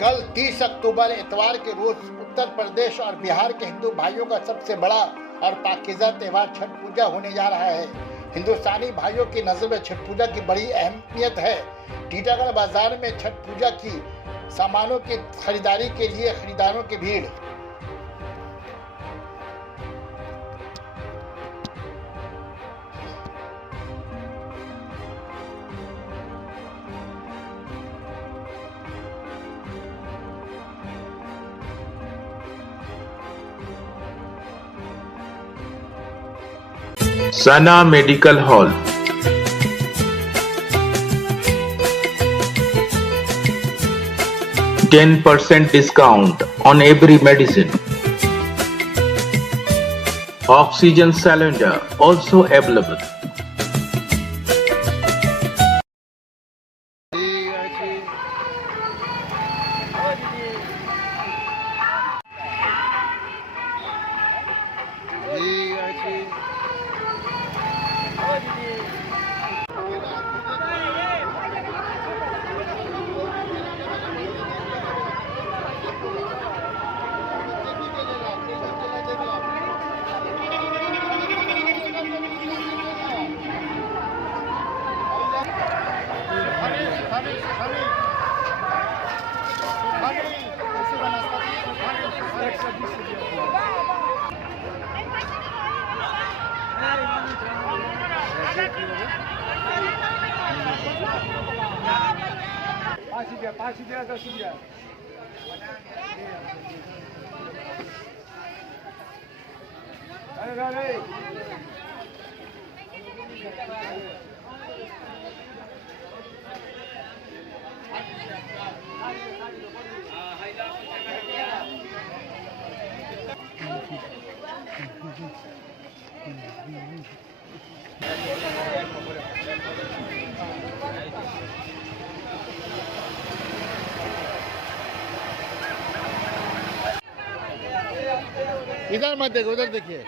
कल 30 अक्टूबर इतवार के रोज उत्तर प्रदेश और बिहार के हिंदू भाइयों का सबसे बड़ा और पाकीज़ा त्यौहार छठ पूजा होने जा रहा है। हिंदुस्तानी भाइयों की नज़र में छठ पूजा की बड़ी अहमियत है। टीटागढ़ बाजार में छठ पूजा की सामानों की खरीदारी के लिए खरीदारों की भीड़। Sana Medical Hall. %10 discount on every medicine. Oxygen cylinder also available. इधर मत देखो, उधर देखिए।